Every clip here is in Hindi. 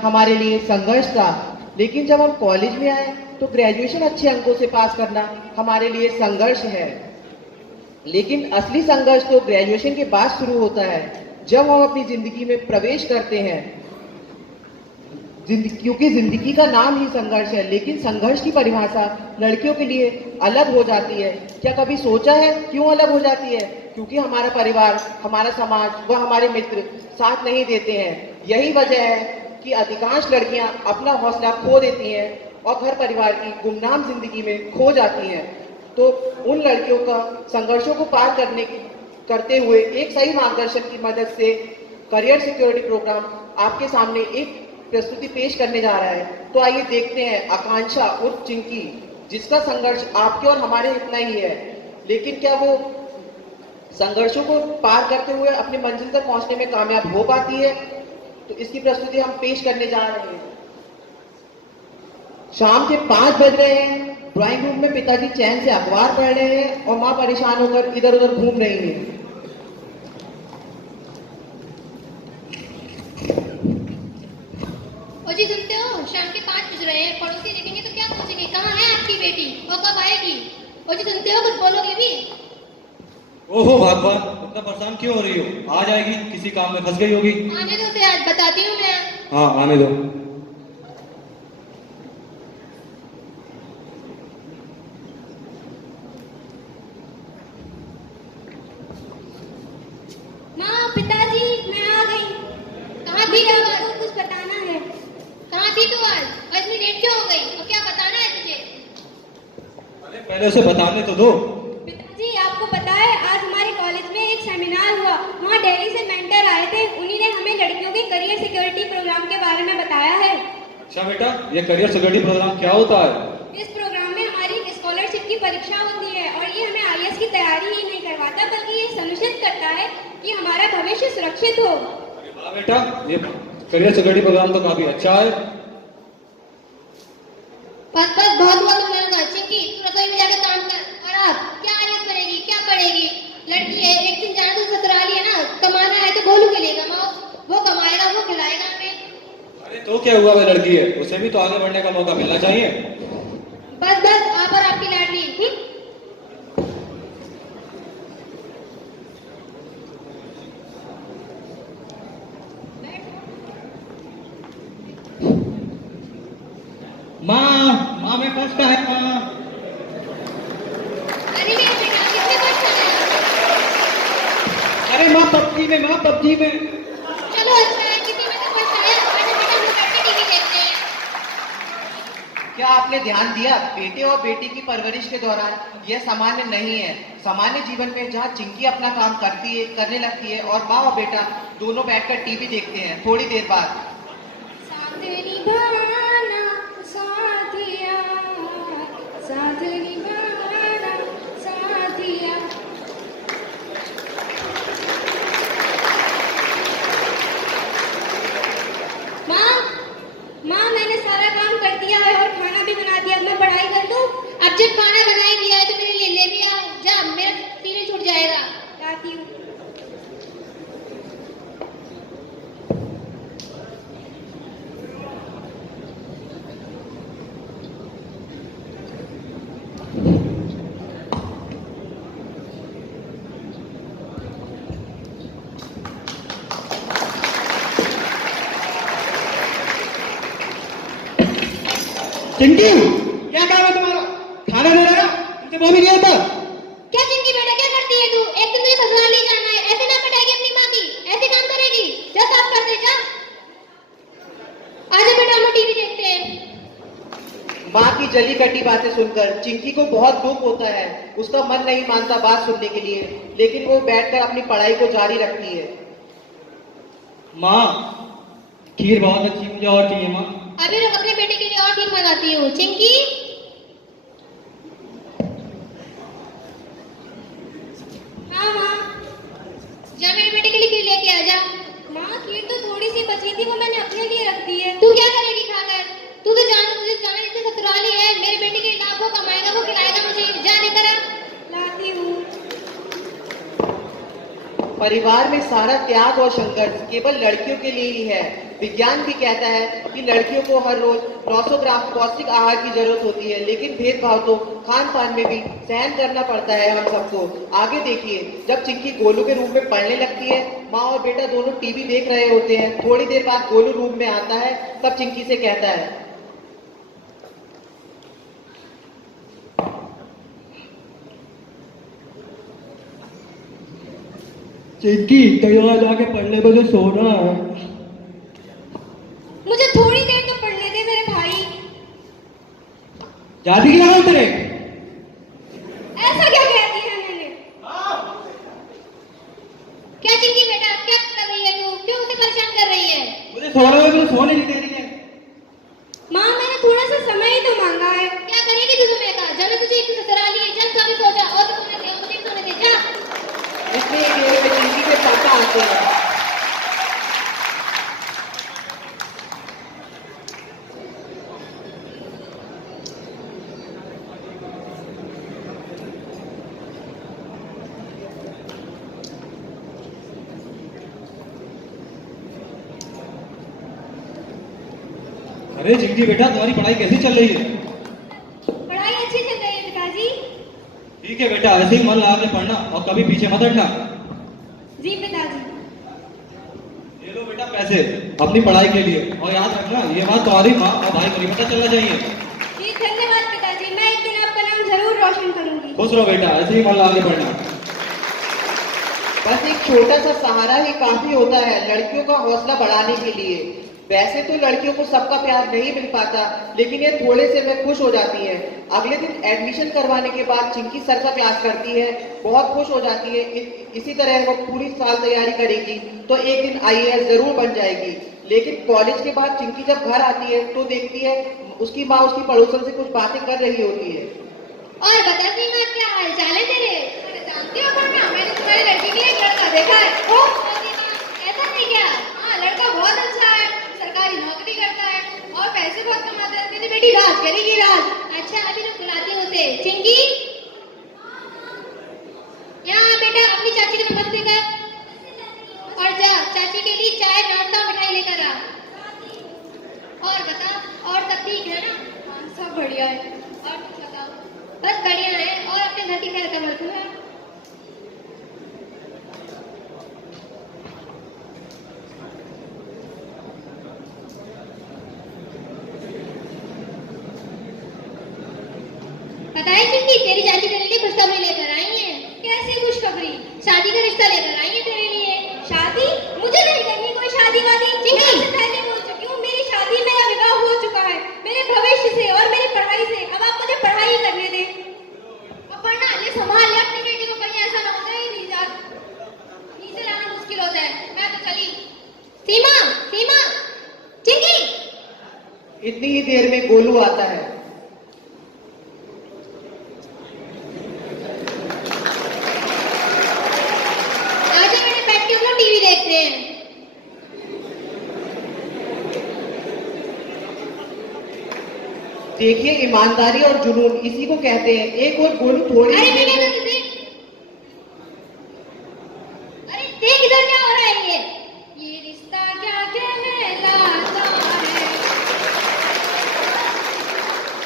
हमारे लिए संघर्ष था, लेकिन जब हम कॉलेज में आए तो ग्रेजुएशन अच्छे अंकों से पास करना हमारे लिए संघर्ष है। लेकिन असली संघर्ष तो ग्रेजुएशन के बाद शुरू होता है, जब हम अपनी जिंदगी में प्रवेश करते हैं। क्योंकि जिंदगी का नाम ही संघर्ष है, लेकिन संघर्ष की परिभाषा लड़कियों के लिए अलग हो जाती है। क्या कभी सोचा है क्यों अलग हो जाती है? क्योंकि हमारा परिवार, हमारा समाज व हमारे मित्र साथ नहीं देते हैं। यही वजह है कि अधिकांश लड़कियां अपना हौसला खो देती हैं और घर परिवार की गुमनाम जिंदगी में खो जाती हैं। तो उन लड़कियों का संघर्षों को पार करते हुए एक सही मार्गदर्शन की मदद से करियर सिक्योरिटी प्रोग्राम आपके सामने एक प्रस्तुति पेश करने जा रहा है। तो आइए देखते हैं आकांक्षा उर्फ चिंकी, जिसका संघर्ष आपके और हमारे इतना ही है, लेकिन क्या वो संघर्षों को पार करते हुए अपनी मंजिल तक पहुंचने में कामयाब हो पाती है? तो इसकी प्रस्तुति हम पेश करने जा रहे हैं। शाम के 5 बज रहे हैं। ड्राइंग रूम में पिताजी चैन से अखबार पढ़ रहे हैं और माँ परेशान होकर इधर उधर घूम रही है। जी सुनते हो, शाम के 5 बज रहे हैं। पड़ोसी देखेंगे तो क्या पूछेंगे, कहाँ है आपकी बेटी और कब आएगी? और जी सुनते हो, कुछ बोलोगे भी? ओहो भगवान, इतना परेशान क्यों हो रही हो? आ जाएगी, किसी काम में फंस गई होगी। आने दो उसे, आज बताती हूँ मैं। हाँ आने दो। माँ, पिताजी, मैं आ गई। कहाँ थी बाबू, कुछ बताना है। कहाँ थी तू आज, और इतनी लेट क्यों हो गई, और क्या बताना है तुझे? अरे पहले उसे बताने तो दो। पिताजी, आपको पता है आज हमारे कॉलेज में एक सेमिनार हुआ। वहाँ दिल्ली से मेंटर आए थे। उन्हीं ने हमें लड़कियों के करियर सिक्योरिटी प्रोग्राम के बारे में बताया है। अच्छा बेटा, ये करियर सिक्योरिटी प्रोग्राम क्या होता है? इस प्रोग्राम में हमारी स्कॉलरशिप की परीक्षा होती है और ये हमें आईएएस की तैयारी ही नहीं करवाता, बल्कि ये सुनिश्चित करता है कि हमारा भविष्य सुरक्षित हो। हाँ बेटा, ये करियर सिक्योरिटी प्रोग्राम तो काफी अच्छा है। बस बहुत हुआ तुम लोगों का। चिंकी, तू रसोई में जाकर काम कर। और आप क्या आईएएस बनेगी, क्या पढ़ेगी? लड़की है, एक दिन जाना तो ससुराल है ना। कमाना है तो गोलू के लिए कमाओ, वो कमाएगा, वो खिलाएगा हमें। अरे तो क्या हुआ, वह लड़की है, उसे भी तो आगे बढ़ने का मौका मिलना चाहिए। बस आप और आपकी लाडली। माँ मैं फर्स्ट है माँ। अरे मेरे बेटा, कितने फर्स्ट आए? अरे माँ पबजी में, माँ पबजी में। चलो अच्छा है, किसी में तो फर्स्ट आया। आजा बेटा, हम बैठ के टीवी देखते हैं। क्या आपने ध्यान दिया, बेटे और बेटी की परवरिश के दौरान यह सामान्य नहीं है। सामान्य जीवन में जहाँ चिंकी अपना काम करने लगती है और माँ और बेटा दोनों बैठकर टीवी देखते हैं, थोड़ी देर बाद साथ निभाना साथिया, साथ निभाना साथिया। माँ, मैंने सारा काम कर दिया है और खाना भी बना दिया। मैं पढ़ाई कर दूं? अब जब खाना बना ही दिया है तो मेरे लिए ले भी आओ। जा, मेरा टीवी छूट जाएगा। लाती हूँ। चिंकी, क्या काम है तुम्हारा? खाना नहीं लगा, तुमसे वो भी नहीं आता। क्या चिंकी बेटा, क्या करती है तू? एक दिन तुझे ससुराल ले जाना है, ऐसे ना पटाएगी अपनी माँ की, ऐसे काम करेगी? जा साफ कर दे, जा। आजा बेटा, हम टीवी देखते हैं। माँ की जली कटी बातें सुनकर चिंकी को बहुत दुख होता है। उसका मन नहीं मानता बात सुनने के लिए, लेकिन वो बैठकर अपनी पढ़ाई को जारी रखती है। माँ खीर बहुत अच्छी, मुझे और चाहिए माँ। अभी रुक, अपने बेटे के लिए और खीर मंगाती हूँ। चिंकी, हाँ माँ, जा मेरे बेटे के लिए खीर लेके आ जा। माँ, खीर तो थोड़ी सी बची थी, वो मैंने अपने लिए रख दी है। तू क्या करेगी खाकर? तू तो तुझे जाना इतने ससुराली है। मेरे बेटे के लिए वो कमाएगा, वो खिलाएगा मुझे। जा लेकर आ। लाती हूँ। परिवार में सारा त्याग और संघर्ष केवल लड़कियों के लिए ही है। विज्ञान भी कहता है कि लड़कियों को हर रोज 900 ग्राम पौष्टिक आहार की जरूरत होती है, लेकिन भेदभाव तो खान पान में भी सहन करना पड़ता है हम सबको। आगे देखिए, जब चिंकी गोलू के रूम में पढ़ने लगती है, माँ और बेटा दोनों टीवी देख रहे होते हैं। थोड़ी देर बाद गोलू रूम में आता है, तब चिंकी से कहता है, चिंकी तैयार जाके पढ़ने को जो सोना है। मुझे थोड़ी देर तो पढ़ने दे मेरे भाई। जाती क्या है तेरे? ऐसा क्या कह दिया है मैंने? क्या चिंकी बेटा, क्या कर रही है तू? क्यों उसे परेशान कर रही है? मुझे सोना है, मुझे सोने नहीं दे रही है। माँ, मैंने थोड़ा सा समय ही तो मांगा है। क्या करेगी तू समय का? जब तुझे एक ससुराल लिए, चल कभी सो जा। और तो सोने दे, मुझे भी सोने दे जा। इसमें एक देर में चिंकी के पापा आते हैं। अरे चिंकी बेटा, तुम्हारी पढ़ाई कैसी चल रही है? पढ़ाई अच्छी चल रही है पिताजी। ठीक है बेटा, ऐसे ही मन लगा के पढ़ना और कभी पीछे मत हटना। जी पिताजी। ये लो बेटा पैसे अपनी पढ़ाई के लिए, और याद रखना ये बात तुम्हारी माँ और भाई को नहीं पता चलना चाहिए। जी धन्यवाद पिताजी, मैं एक दिन आपका नाम जरूर रोशन करूंगी। खुश रहो बेटा, ऐसे ही मन लगा के पढ़ना। बस एक छोटा सा सहारा ही काफी होता है लड़कियों का हौसला बढ़ाने के लिए। वैसे तो लड़कियों को सबका प्यार नहीं मिल पाता, लेकिन ये थोड़े से में खुश हो जाती है। अगले दिन एडमिशन करवाने के बाद चिंकी सर का क्लास करती है, बहुत खुश हो जाती है। इसी तरह वो पूरी साल तैयारी करेगी तो एक दिन आईएएस जरूर बन जाएगी। लेकिन कॉलेज के बाद चिंकी जब घर आती है तो देखती है उसकी माँ उसकी पड़ोसन से कुछ बातें कर रही होती है। और बता सीमा, क्या हाल चाल है तेरे? अरे जानती हो ना, मैंने तुम्हारी लड़की के लिए एक लड़का देखा है। ओ सीमा, ऐसा नहीं क्या? हाँ, लड़का बहुत अच्छा है, सरकारी नौकरी करता है और पैसे बहुत कमाता है। मेरी बेटी राज करेगी, राज। अच्छा, अभी तो बुलाती हूँ उसे। चिंकी, यहाँ बेटा, अपनी चाची का नंबर देकर और जा चाची के लिए चाय नाश्ता मिठाई लेकर आ। और बता, और सब ठीक है ना? हाँ, सब बढ़िया है। और कुछ बताओ? बस बढ़िया है। और अपने घर की खैर खबर तू है? पता है चिंकी, तेरी चाची तेरे लिए खुशखबरी लेकर आई है। कैसी खुशखबरी? शादी का रिश्ता लेकर आई है तेरे लिए। शादी? मुझे नहीं करनी कोई शादी वादी। चिंकी, मैं पहले बोल चुकी हूँ, मेरी शादी, मेरा विवाह हो चुका है मेरे भविष्य से और मेरी पढ़ाई से। अब आप मुझे पढ़ाई करने दें। अब पढ़ना ले, संभाल ले अपनी बेटी को, कहीं ऐसा ना हो जाए नीचे लाना मुश्किल होता है। मैं तो चली। सीमा, सीमा, चिंकी। इतनी ही देर में गोलू आता है। आजा बेटे, बैठ के हम लोग टीवी देखते हैं। देखिए, ईमानदारी और जुनून इसी को कहते हैं। एक और गोलू थोड़ी अरे ही देर मैंने में तो तुझे, अरे देख इधर क्या हो रहा है? ये रिश्ता क्या कहलाता है।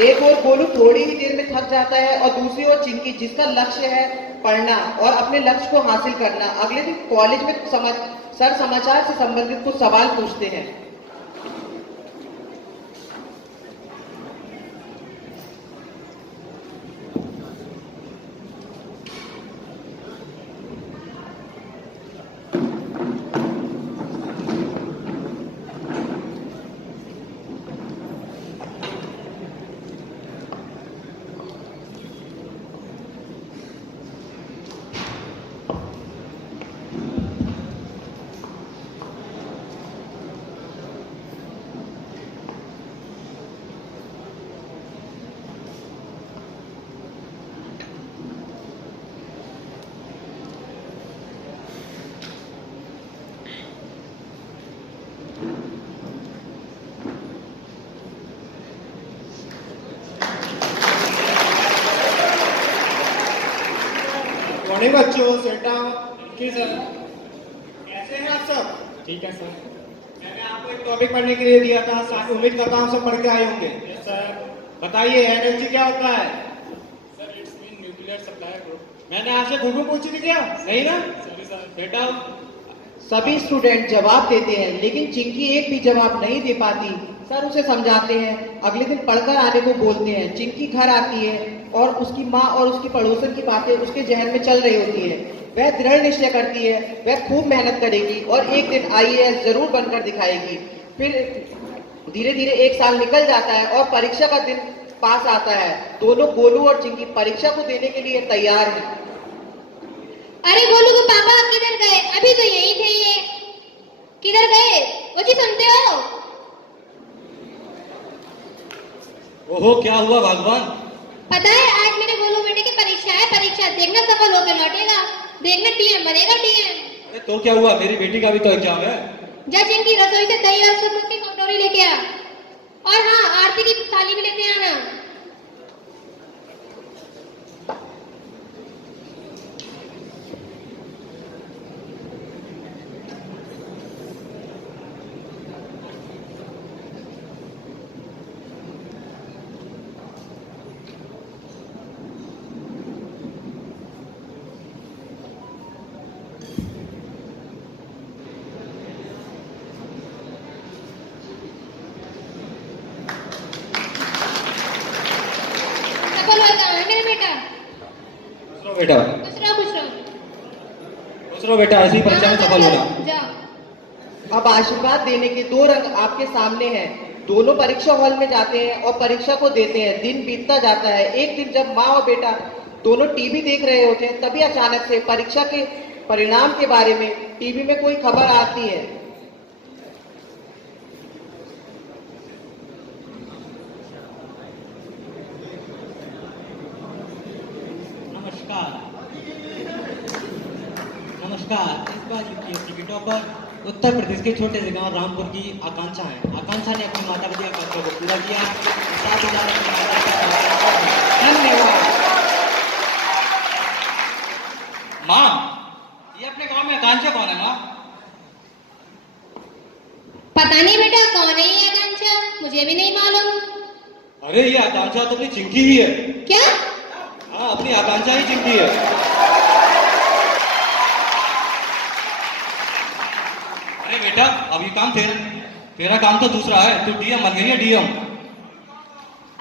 एक और गोलू थोड़ी ही देर में थक जाता है और दूसरी ओर चिंकी, जिसका लक्ष्य है पढ़ना और अपने लक्ष्य को हासिल करना, अगले दिन कॉलेज में सर समाचार से संबंधित कुछ सवाल पूछते हैं। मॉर्निंग बच्चों, सेट डाउन। ठीक सर। कैसे हैं आप सब? ठीक है सर। मैंने आपको एक टॉपिक पढ़ने के लिए दिया था, उम्मीद करता हूँ सब पढ़ के आए होंगे। सर बताइए एनर्जी क्या होता है? Sir it's mean nuclear supply group. मैंने आपसे घुटू पूछी थी क्या? नहीं ना? Sorry sir. बेटा सभी स्टूडेंट जवाब देते हैं लेकिन चिंकी एक भी जवाब नहीं दे पाती। सर उसे समझाते हैं, अगले दिन पढ़कर आने को बोलते हैं। चिंकी घर आती है और उसकी माँ और उसकी पड़ोसन की बातें उसके जहन में चल रही होती है। वह दृढ़ निश्चय करती है, वह खूब मेहनत करेगी और एक दिन आईएएस जरूर बनकर दिखाएगी। फिर धीरे धीरे एक साल निकल जाता है और परीक्षा का दिन पास आता है। दोनों गोलू और चिंकी परीक्षा को देने के लिए तैयार हैं। अरे गोलू के पापा किधर गए? अभी तो यही थे ये। किधर गए? वो जी सुनते हो? ओहो क्या हुआ भगवान? पता है आज मेरे गोलू बेटे की परीक्षा है। परीक्षा देखना सफल होकर लौटेगा, देखना डीएम बनेगा डीएम। अरे तो क्या हुआ, मेरी बेटी का भी तो एग्जाम है। जा चिंकी रसोई से दही रस की कटोरी लेके आ, और हाँ आरती की थाली भी लेते आना। सफल होगा मेरा बेटा। खुश रहो बेटा, खुश रहो खुश रहो। खुश रहो बेटा, ऐसी परीक्षा में सफल होना। जाओ। अब आशीर्वाद देने के दो रंग आपके सामने हैं। दोनों परीक्षा हॉल में जाते हैं और परीक्षा को देते हैं। दिन बीतता जाता है। एक दिन जब माँ और बेटा दोनों टीवी देख रहे होते हैं तभी अचानक से परीक्षा के परिणाम के बारे में टीवी में कोई खबर आती है। नमस्कार। इस बार यूपीएससी की टॉपर उत्तर प्रदेश के छोटे से गांव रामपुर की आकांक्षा है। आकांक्षा ने अपनी माता पिता की आकांक्षा को पूरा किया। 7,000 अपनी माता पिता को धन्यवाद। माँ, ये अपने गांव में आकांक्षा कौन है माँ? पता नहीं बेटा कौन है ये आकांक्षा, मुझे भी नहीं मालूम। अरे ये आकांक्षा तो अपनी चिंकी ही है। क्या? हाँ अपनी आकांक्षा ही चिंकी है। अरे बेटा अब ये काम तेरा काम तो दूसरा है। तू डीएम बन गई है, डीएम।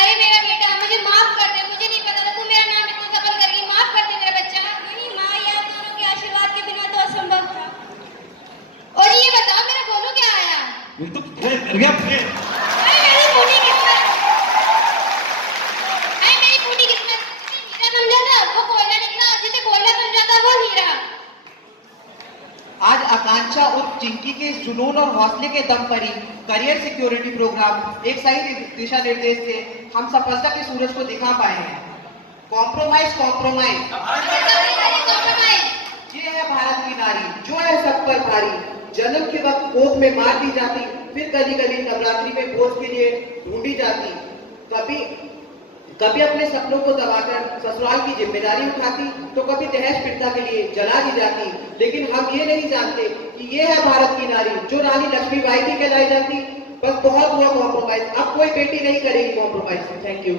अरे मेरा बेटा मुझे माफ कर दे, मुझे नहीं पता था तू मेरा नाम इतना सफल करेगी। माफ कर दे मेरा बच्चा। नहीं माँ, ये आप दोनों के आशीर्वाद के बिना तो असंभव था। और ये बताओ मेरा गोलू क्या आया? ये तो फेल कर गया, फेल। अरे मेरी फूटी किस्मत, अरे मेरी फूटी किस्मत। हीरा समझा था वो कोयला निकला, जिसे कोयला समझा था वो हीरा। आज आकांक्षा और चिंकी के जुनून और हौसले के दम पर ही करियर सिक्योरिटी प्रोग्राम एक सही दिशा निर्देश से हम सफलता के सूरज को दिखा पाए हैं। कॉम्प्रोमाइज कॉम्प्रोमाइज, ये है भारत की नारी जो है सब पर भारी। जन्म के वक्त कोख में मार दी जाती, फिर गली गली नवरात्रि में भोज के लिए ढूंढी जाती। कभी अपने सपनों को दबाकर ससुराल की जिम्मेदारी उठाती तो कभी दहेज पिता के लिए जला दी जाती। लेकिन हम ये नहीं जानते कि ये है भारत की नारी जो रानी लक्ष्मीबाई भी कहलाई जाती। बस बहुत हुआ कॉम्प्रोमाइज, अब कोई बेटी नहीं करेगी कॉम्प्रोमाइज। Thank you.